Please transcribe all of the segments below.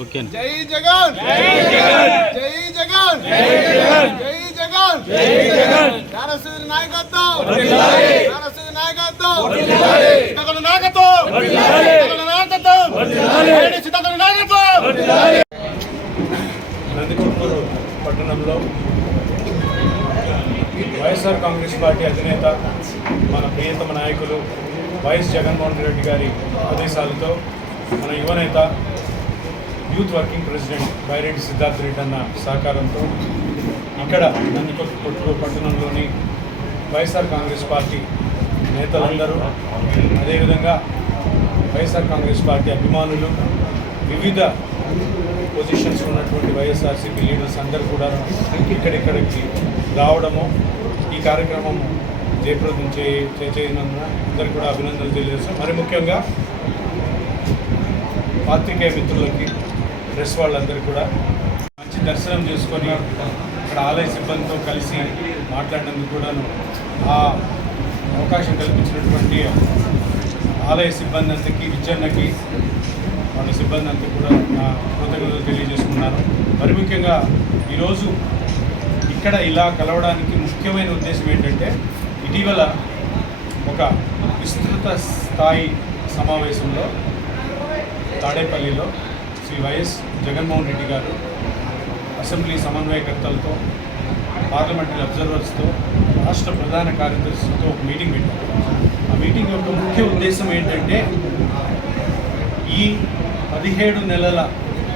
Okay జై జగన్ జై జగన్ జై జగన్ జై జగన్ జై జగన్ నారసింహ నాయకత్వం నారసింహ నాయకత్వం నాయకత్వం నాయకత్వం నాయకత్వం నందికొట్కూరు పట్టణంలో వైఎస్ఆర్ కాంగ్రెస్ పార్టీ అధినేత మన ప్రియతమ నాయకులు వైఎస్ జగన్మోహన్ రెడ్డి గారి ఆదేశాలతో మన యువనేత youth working president Byreddy Siddhartha Reddy అన్న సహకారంతో ఇక్కడ కొట్టు పట్టణంలోని వైఎస్ఆర్ కాంగ్రెస్ పార్టీ నేతలందరూ అదేవిధంగా వైఎస్ఆర్ కాంగ్రెస్ పార్టీ అభిమానులు వివిధ పొజిషన్స్ ఉన్నటువంటి వైఎస్ఆర్సీపీ లీడర్స్ అందరూ కూడా ఇక్కడిక్కడికి రావడము ఈ కార్యక్రమం జయప్రదం చే చేయనందున అందరికీ కూడా అభినందనలు తెలియజేస్తాం మరి ముఖ్యంగా పాత్రికేయ మిత్రులకి ప్రెస్ వాళ్ళందరికీ కూడా మంచి దర్శనం చేసుకొని ఇక్కడ ఆలయ సిబ్బందితో కలిసి మాట్లాడినందుకు కూడాను ఆ అవకాశం కల్పించినటువంటి ఆలయ సిబ్బంది అంతకి విద్యన్నకి వాళ్ళ సిబ్బంది అంతా కూడా నా కృతజ్ఞతలు తెలియజేసుకున్నాను మరి ముఖ్యంగా ఈరోజు ఇక్కడ ఇలా కలవడానికి ముఖ్యమైన ఉద్దేశం ఏంటంటే ఇటీవల ఒక విస్తృత స్థాయి సమావేశంలో తాడేపల్లిలో శ్రీ వైఎస్ జగన్మోహన్ రెడ్డి గారు అసెంబ్లీ సమన్వయకర్తలతో పార్లమెంటరీ అబ్జర్వర్స్తో రాష్ట్ర ప్రధాన కార్యదర్శితో ఒక మీటింగ్ పెట్టారు. ఆ మీటింగ్ యొక్క ముఖ్య ఉద్దేశం ఏంటంటే ఈ పదిహేడు నెలల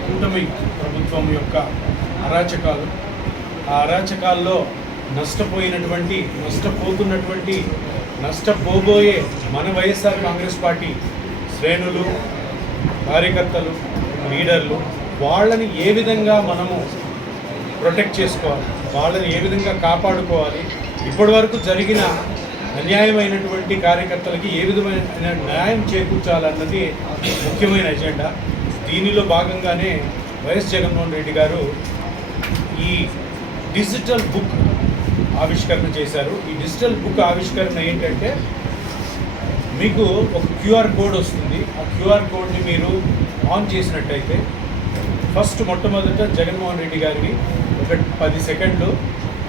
కూటమి ప్రభుత్వం యొక్క అరాచకాలు. ఆ అరాచకాల్లో నష్టపోయినటువంటి నష్టపోతున్నటువంటి నష్టపోబోయే మన వైఎస్ఆర్ కాంగ్రెస్ పార్టీ శ్రేణులు కార్యకర్తలు లీడర్లు వాళ్ళని ఏ విధంగా మనము ప్రొటెక్ట్ చేసుకోవాలి? వాళ్ళని ఏ విధంగా కాపాడుకోవాలి? ఇప్పటి వరకు జరిగిన అన్యాయమైనటువంటి కార్యకర్తలకి ఏ విధమైన న్యాయం చేకూర్చాలన్నది ముఖ్యమైన ఎజెండా. దీనిలో భాగంగానే వైఎస్ జగన్మోహన్ రెడ్డి గారు ఈ డిజిటల్ బుక్ ఆవిష్కరణ చేశారు. ఈ డిజిటల్ బుక్ ఆవిష్కరణ ఏంటంటే మీకు ఒక క్యూఆర్ కోడ్ వస్తుంది. ఆ క్యూఆర్ కోడ్ని మీరు ఆన్ చేసినట్టయితే ఫస్ట్ మొట్టమొదట జగన్మోహన్ రెడ్డి గారిని ఒక పది సెకండ్లు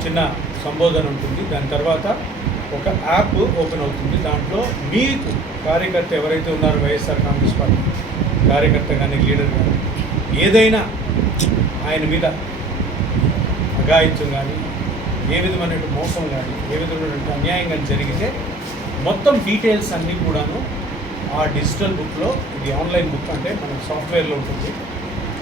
చిన్న సంబోధన ఉంటుంది. దాని తర్వాత ఒక యాప్ ఓపెన్ అవుతుంది. దాంట్లో మీకు కార్యకర్త ఎవరైతే ఉన్నారో వైఎస్ఆర్ కాంగ్రెస్ పార్టీ కార్యకర్త కానీ లీడర్ కానీ ఏదైనా ఆయన మీద అఘాయిత్యం కానీ ఏ విధమైనటువంటి మోసం కానీ ఏ విధమైనటువంటి అన్యాయం కానీ జరిగితే మొత్తం డీటెయిల్స్ అన్నీ కూడాను ఆ డిజిటల్ బుక్లో ఇది ఆన్లైన్ బుక్ అంటే మన సాఫ్ట్వేర్లో ఉంటుంది.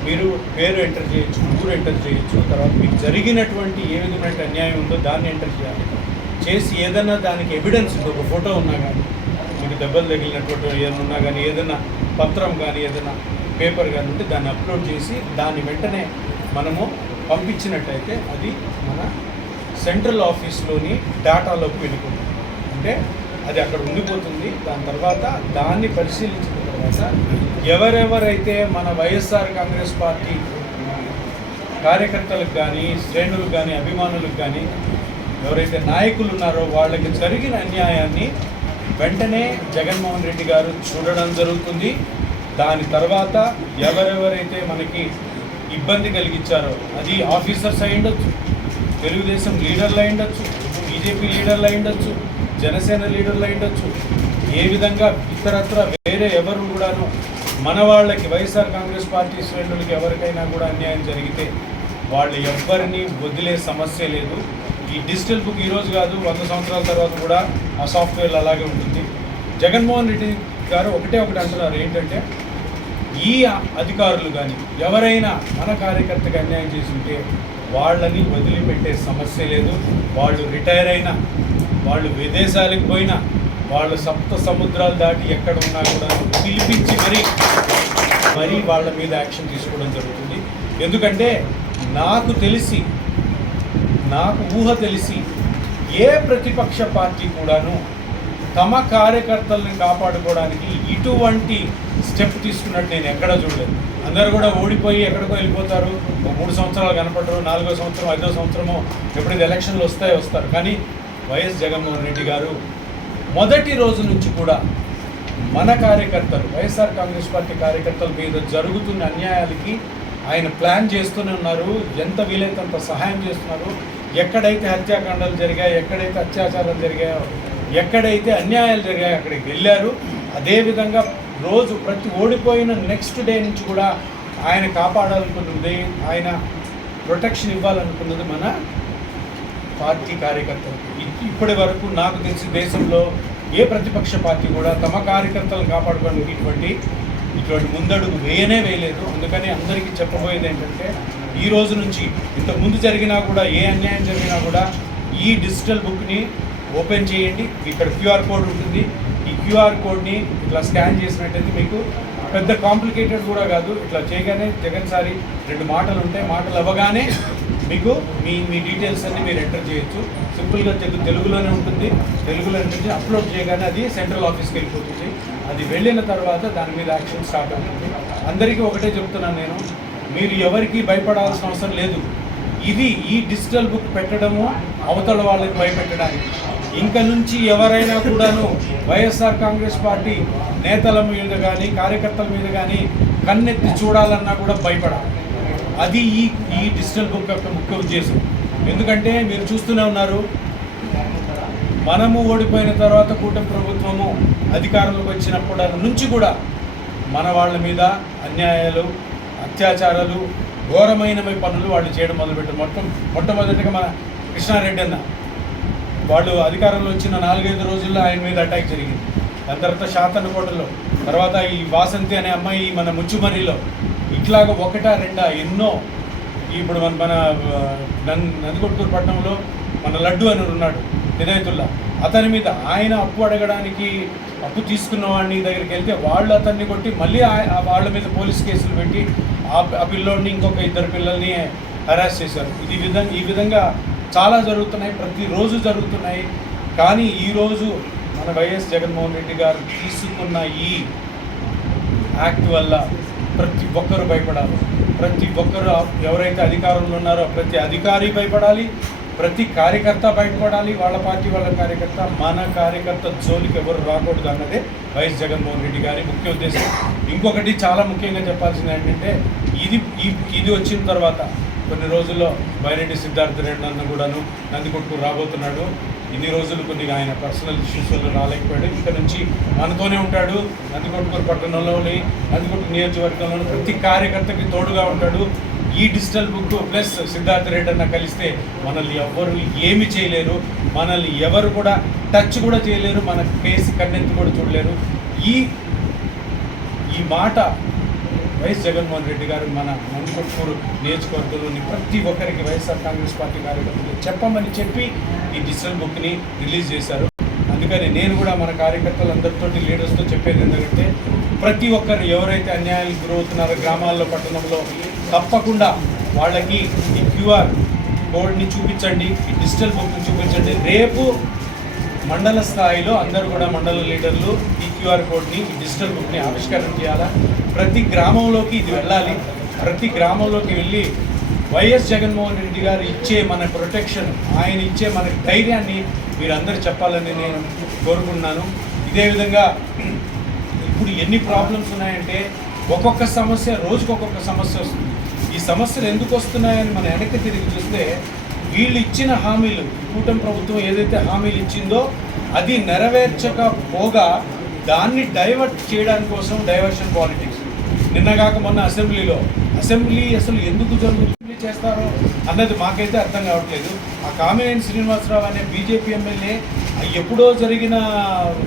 మీరు పేరు ఎంటర్ చేయొచ్చు ఊరు ఎంటర్ చేయొచ్చు తర్వాత మీకు జరిగినటువంటి ఏ విధమైన అన్యాయం ఉందో దాన్ని ఎంటర్ చేయాలి. చేసి ఏదైనా దానికి ఎవిడెన్స్ ఒక ఫోటో ఉన్నా కానీ మీకు దెబ్బలు తగిలినటువంటి ఏదైనా ఉన్నా కానీ ఏదైనా పత్రం కానీ ఏదైనా పేపర్ కానీ ఉంటే దాన్ని అప్లోడ్ చేసి దాన్ని వెంటనే మనము పంపించినట్టయితే అది మన సెంట్రల్ ఆఫీస్లోని డేటాలోకి వెళ్ళిపోతుంది. అంటే అది అక్కడ ఉండిపోతుంది. దాని తర్వాత దాన్ని పరిశీలించిన తర్వాత ఎవరెవరైతే మన వైఎస్ఆర్ కాంగ్రెస్ పార్టీ కార్యకర్తలకు కానీ శ్రేణులకు కానీ అభిమానులకు కానీ ఎవరైతే నాయకులు ఉన్నారో వాళ్ళకి జరిగిన అన్యాయాన్ని వెంటనే జగన్మోహన్ రెడ్డి గారు చూడడం జరుగుతుంది. దాని తర్వాత ఎవరెవరైతే మనకి ఇబ్బంది కలిగించారో అది ఆఫీసర్స్ అయి ఉండొచ్చు తెలుగుదేశం లీడర్లు అయి ఉండొచ్చు బీజేపీ లీడర్లు అయి ఉండొచ్చు జనసేన లీడర్లు అయి ఉండొచ్చు. ఏ విధంగా ఇతరత్ర వేరే ఎవరు కూడాను మన వాళ్ళకి వైఎస్ఆర్ కాంగ్రెస్ పార్టీ శ్రేణులకి ఎవరికైనా కూడా అన్యాయం జరిగితే వాళ్ళు ఎవ్వరిని వదిలే సమస్య లేదు. ఈ డిజిటల్ బుక్ ఈరోజు కాదు వంద సంవత్సరాల తర్వాత కూడా ఆ సాఫ్ట్వేర్ అలాగే ఉంటుంది. జగన్మోహన్ రెడ్డి గారు ఒకటే ఒకటి అంటున్నారు ఏంటంటే ఈ అధికారులు కానీ ఎవరైనా మన కార్యకర్తకు అన్యాయం చేసి ఉంటే వాళ్ళని వదిలిపెట్టే సమస్య లేదు. వాళ్ళు రిటైర్ అయినా వాళ్ళు విదేశాలకు పోయినా వాళ్ళు సప్త సముద్రాలు దాటి ఎక్కడ ఉన్నా కూడా పిలిపించి మరీ మరీ వాళ్ళ మీద యాక్షన్ తీసుకోవడం జరుగుతుంది. ఎందుకంటే నాకు తెలిసి నాకు ఊహ తెలిసి ఏ ప్రతిపక్ష పార్టీ కూడాను తమ కార్యకర్తల్ని కాపాడుకోవడానికి ఇటువంటి స్టెప్ తీసుకున్నట్టు నేను ఎక్కడా చూడలేదు. అందరూ కూడా ఓడిపోయి ఎక్కడికో వెళ్ళిపోతారు. ఒక మూడు సంవత్సరాలు కనపడరు నాలుగో సంవత్సరం ఐదో సంవత్సరమో ఎప్పుడైతే ఎలక్షన్లు వస్తాయో వస్తారు. కానీ వైఎస్ జగన్మోహన్ రెడ్డి గారు మొదటి రోజు నుంచి కూడా మన కార్యకర్తలు వైఎస్ఆర్ కాంగ్రెస్ పార్టీ కార్యకర్తల మీద జరుగుతున్న అన్యాయాలకి ఆయన ప్లాన్ చేస్తూనే ఉన్నారు. ఎంత వీలైతే అంత సహాయం చేస్తున్నారు. ఎక్కడైతే హత్యాకాండాలు జరిగాయో ఎక్కడైతే అత్యాచారాలు జరిగాయో ఎక్కడైతే అన్యాయాలు జరిగాయో అక్కడికి వెళ్ళారు. అదేవిధంగా రోజు ప్రతి ఓడిపోయిన నెక్స్ట్ డే నుంచి కూడా ఆయన కాపాడాలనుకున్నది ఆయన ప్రొటెక్షన్ ఇవ్వాలనుకున్నది మన పార్టీ కార్యకర్తలు. ఇప్పటి వరకు నాకు తెలిసి దేశంలో ఏ ప్రతిపక్ష పార్టీ కూడా తమ కార్యకర్తలను కాపాడుకోవడానికి ఇటువంటి ఇటువంటి ముందడుగు వేయనే వేయలేదు. అందుకని అందరికీ చెప్పబోయేది ఏంటంటే ఈ రోజు నుంచి ఇంత ముందు జరిగినా కూడా ఏ అన్యాయం జరిగినా కూడా ఈ డిజిటల్ బుక్ని ఓపెన్ చేయండి. ఇక్కడ క్యూఆర్ కోడ్ ఉంటుంది. ఈ క్యూఆర్ కోడ్ని ఇట్లా స్కాన్ చేసినట్టయితే మీకు పెద్ద కాంప్లికేటెడ్ కూడా కాదు. ఇట్లా చేయగానే జగన్ సారి రెండు మాటలు ఉంటాయి. మాటలు అవ్వగానే మీకు మీ మీ డీటెయిల్స్ అన్ని మీరు ఎంటర్ చేయొచ్చు. సింపుల్గా తెలుగు తెలుగులోనే ఉంటుంది. తెలుగులో ఉంటుంది. అప్లోడ్ చేయగానే అది సెంట్రల్ ఆఫీస్కి వెళ్ళిపోతుంది. అది వెళ్ళిన తర్వాత దాని మీద యాక్షన్ స్టార్ట్ అవుతుంది. అందరికీ ఒకటే చెప్తున్నాను నేను. మీరు ఎవరికి భయపడాల్సిన అవసరం లేదు. ఇది ఈ డిజిటల్ బుక్ పెట్టడము అవతల వాళ్ళకి భయపెట్టడానికి. ఇంక నుంచి ఎవరైనా కూడాను వైఎస్ఆర్ కాంగ్రెస్ పార్టీ నేతల మీద కానీ కార్యకర్తల మీద కానీ కన్నెత్తి చూడాలన్నా కూడా భయపడాలి. అది ఈ ఈ డిజిటల్ బుక్ యొక్క ముఖ్య ఉద్దేశం. ఎందుకంటే మీరు చూస్తూనే ఉన్నారు మనము ఓడిపోయిన తర్వాత కూటమి ప్రభుత్వము అధికారంలోకి వచ్చినప్పుడు నుంచి కూడా మన వాళ్ళ మీద అన్యాయాలు అత్యాచారాలు ఘోరమైనవి పనులు వాళ్ళు చేయడం మొదలుపెట్టారు. మొత్తం మొట్టమొదటిగా మన కృష్ణారెడ్డి అన్న. వాళ్ళు అధికారంలో వచ్చిన నాలుగైదు రోజుల్లో ఆయన మీద అటాక్ జరిగింది. దాని తర్వాత శాతనకోటలో తర్వాత ఈ వాసంతి అనే అమ్మాయి మన ముచ్చుమరిలో. ఇట్లాగ ఒకటా రెండా ఎన్నో. ఇప్పుడు మన మన ఆ, నందికొట్కూరు పట్టణంలో మన లడ్డు అని ఉన్నాడు హిదాయతుల్లా అతని మీద ఆయన అప్పు అడగడానికి అప్పు తీసుకున్న వాడిని దగ్గరికి వెళ్తే వాళ్ళు అతన్ని కొట్టి మళ్ళీ వాళ్ళ మీద పోలీస్ కేసులు పెట్టి ఆ పిల్లోడిని ఇంకొక ఇద్దరు పిల్లల్ని హరాస్ చేశారు. ఇది విధంగా ఈ విధంగా చాలా జరుగుతున్నాయి ప్రతిరోజు జరుగుతున్నాయి. కానీ ఈరోజు మన వైఎస్ జగన్మోహన్ రెడ్డి గారు తీసుకున్న ఈ యాక్ట్ వల్ల ప్రతి ఒక్కరు భయపడాలి. ప్రతి ఒక్కరు ఎవరైతే అధికారంలో ఉన్నారో ప్రతి అధికారి భయపడాలి ప్రతి కార్యకర్త భయపడాలి వాళ్ళ పార్టీ వాళ్ళ కార్యకర్త మన కార్యకర్త జోలికి ఎవరు రాకూడదు అన్నదే వైఎస్ జగన్మోహన్ రెడ్డి గారి ముఖ్య ఉద్దేశం. ఇంకొకటి చాలా ముఖ్యంగా చెప్పాల్సింది ఏంటంటే ఇది ఇది వచ్చిన తర్వాత కొన్ని రోజుల్లో బైరెడ్డి సిద్ధార్థ రెడ్డి అన్న కూడాను నందికొట్టు రాబోతున్నాడు. ఇన్ని రోజులు కొన్ని ఆయన పర్సనల్ ఇష్యూస్ వల్ల రాలేకపోయాడు. ఇక్కడ నుంచి మనతోనే ఉంటాడు. నందికొట్టుకూరు పట్టణంలోని నందికొట్టు నియోజకవర్గంలోని ప్రతి కార్యకర్తకి తోడుగా ఉంటాడు. ఈ digital book plus Siddhartha Reddy అన్న కలిస్తే మనల్ని ఎవ్వరు ఏమి చేయలేరు. మనల్ని ఎవరు కూడా టచ్ కూడా చేయలేరు. మన కేసు కన్నెత్తి కూడా చూడలేరు. ఈ ఈ మాట వైఎస్ జగన్మోహన్ రెడ్డి గారు మన నందికొట్కూరు నియోజకవర్గంలోని ప్రతి ఒక్కరికి వైఎస్ఆర్ కాంగ్రెస్ పార్టీ కార్యకర్తలు చెప్పమని చెప్పి ఈ డిజిటల్ బుక్ని రిలీజ్ చేశారు. అందుకని నేను కూడా మన కార్యకర్తలందరితో లీడర్స్తో చెప్పేది ఏంటంటే ప్రతి ఒక్కరు ఎవరైతే అన్యాయానికి గురవుతున్నారో గ్రామాల్లో పట్టణంలో తప్పకుండా వాళ్ళకి ఈ క్యూఆర్ కోడ్ని చూపించండి ఈ డిజిటల్ బుక్ని చూపించండి. రేపు మండల స్థాయిలో అందరూ కూడా మండల లీడర్లు ఈ క్యూఆర్ కోడ్ని ఈ డిజిటల్ బుక్ని ఆవిష్కరణ చేయాలా? ప్రతి గ్రామంలోకి ఇది వెళ్ళాలి. ప్రతి గ్రామంలోకి వెళ్ళి వైఎస్ జగన్మోహన్ రెడ్డి గారు ఇచ్చే మన ప్రొటెక్షన్ ఆయన ఇచ్చే మన ధైర్యాన్ని మీరందరూ చెప్పాలని నేను కోరుకుంటున్నాను. ఇదే విధంగా ఇప్పుడు ఎన్ని ప్రాబ్లమ్స్ ఉన్నాయంటే ఒక్కొక్క సమస్య రోజుకు ఒక్కొక్క సమస్య వస్తుంది. ఈ సమస్యలు ఎందుకు వస్తున్నాయని మనం వెనక్కి తిరిగి చూస్తే వీళ్ళు ఇచ్చిన హామీలు కూటమి ప్రభుత్వం ఏదైతే హామీలు ఇచ్చిందో అది నెరవేర్చకపోగా దాన్ని డైవర్ట్ చేయడానికి కోసం డైవర్షన్ పాలిటిక్స్. నిన్నగాక మొన్న అసెంబ్లీలో అసెంబ్లీ అసలు ఎందుకు జరుగుతుంది చేస్తారో అన్నది మాకైతే అర్థం కావట్లేదు. ఆ కామినేని శ్రీనివాసరావు అనే బీజేపీ ఎమ్మెల్యే ఎప్పుడో జరిగిన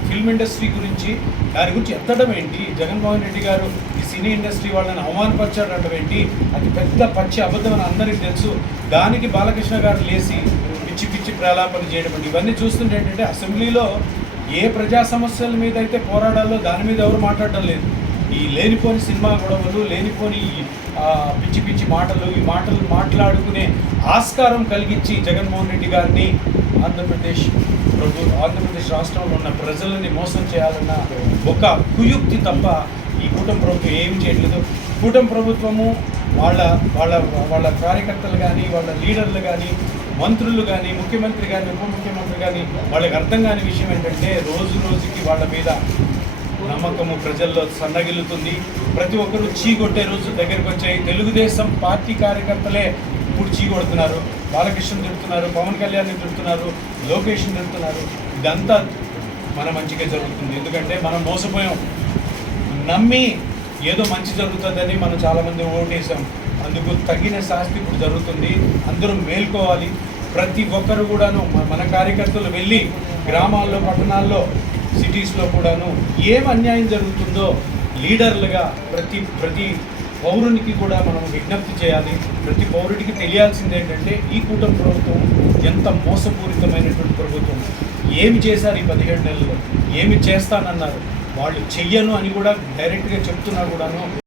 ఫిల్మ్ ఇండస్ట్రీ గురించి దాని గురించి ఎత్తడం ఏంటి? జగన్మోహన్ రెడ్డి గారు ఈ సినీ ఇండస్ట్రీ వాళ్ళని అవమానపరచడం ఏంటి? అది పెద్ద పచ్చి అబద్ధం అని అందరికీ తెలుసు. దానికి బాలకృష్ణ గారు లేచి పిచ్చి పిచ్చి ప్రలాపన చేయడం ఇవన్నీ చూస్తుంటే ఏంటంటే అసెంబ్లీలో ఏ ప్రజా సమస్యల మీద అయితే పోరాడాలో దాని మీద ఎవరు మాట్లాడడం లేదు. ఈ లేనిపోని సినిమా గొడవలు లేనిపోని పిచ్చి పిచ్చి మాటలు ఈ మాటలు మాట్లాడుకునే ఆస్కారం కలిగించి జగన్మోహన్ రెడ్డి గారిని ఆంధ్రప్రదేశ్ ప్రభు ఆంధ్రప్రదేశ్ రాష్ట్రంలో ఉన్న ప్రజలని మోసం చేయాలన్న ఒక కుయుక్తి తప్ప ఈ కూటమి ప్రభుత్వం ఏం చేయట్లేదు. కూటమి ప్రభుత్వము వాళ్ళ వాళ్ళ వాళ్ళ కార్యకర్తలు కానీ వాళ్ళ లీడర్లు కానీ మంత్రులు కానీ ముఖ్యమంత్రి కానీ ఉప ముఖ్యమంత్రి కానీ వాళ్ళకి అర్థం కాని విషయం ఏంటంటే రోజు రోజుకి వాళ్ళ మీద నమ్మకము ప్రజల్లో సన్నగిల్లుతుంది. ప్రతి ఒక్కరూ చీ కొట్టే రోజు దగ్గరికి వచ్చాయి. తెలుగుదేశం పార్టీ కార్యకర్తలే ఇప్పుడు చీ కొడుతున్నారు. బాలకృష్ణ తిడుతున్నారు పవన్ కళ్యాణ్ తిడుతున్నారు లోకేష్ తిడుతున్నారు. ఇదంతా మన మంచిగా జరుగుతుంది. ఎందుకంటే మనం మోసపోయాం. నమ్మి ఏదో మంచి జరుగుతుందని మనం చాలామంది ఓటేసాం. అందుకు తగిన శాస్తి ఇప్పుడు జరుగుతుంది. అందరూ మేల్కోవాలి. ప్రతి ఒక్కరు కూడాను మన కార్యకర్తలు వెళ్ళి గ్రామాల్లో పట్టణాల్లో సిటీస్లో కూడాను ఏం అన్యాయం జరుగుతుందో లీడర్లుగా ప్రతి ప్రతి పౌరునికి కూడా మనం విజ్ఞప్తి చేయాలి. ప్రతి పౌరుడికి తెలియాల్సింది ఏంటంటే ఈ కూటమి ప్రభుత్వం ఎంత మోసపూరితమైనటువంటి ప్రభుత్వం. ఏమి చేశారు ఈ పదిహేడు నెలల్లో? ఏమి చేస్తానన్నారు? వాళ్ళు చెయ్యను అని కూడా డైరెక్ట్గా చెప్తున్నా కూడాను